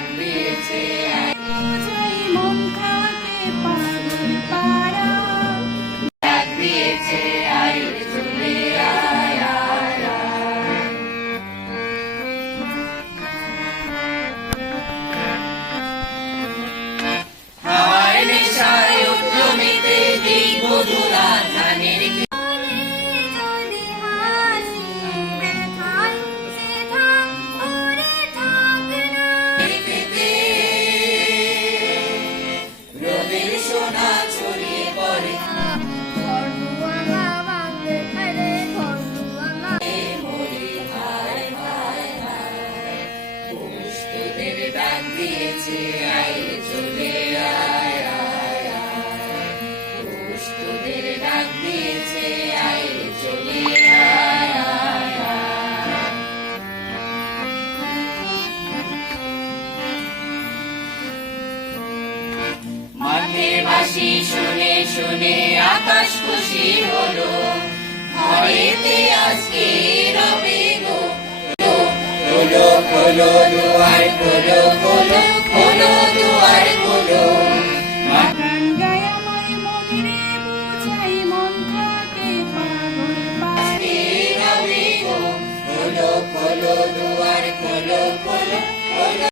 ডাক দিয়েছে মন খাকে পাগল পাড়া ডাক দিয়েছে আয় চলে আয় আয় আয়। হাওয়ায় নেশায় উদ্যমীতে দিব দুরা ধানের সোনা ছড়িয়ে পড়ে তোদের ডাক দিয়েছে আয় চলে আয় আয় আয়। তোদের ডাক দিয়েছে আয় চলে আয় আয় আয়। মাঠে বাঁশি শুনে শুনে আকাশ খুশি হলো ঘরেতে আজকে রবে গো খোলো খোলো দুয়ার খোলো খোলো খোলো দুয়ার খোলো। গান গায় আমায় মনে বুঝাই মন থাকে পাগল পাড়ে রবে গো খোলো খোলো দুয়ার খোলো খোলো খোলো।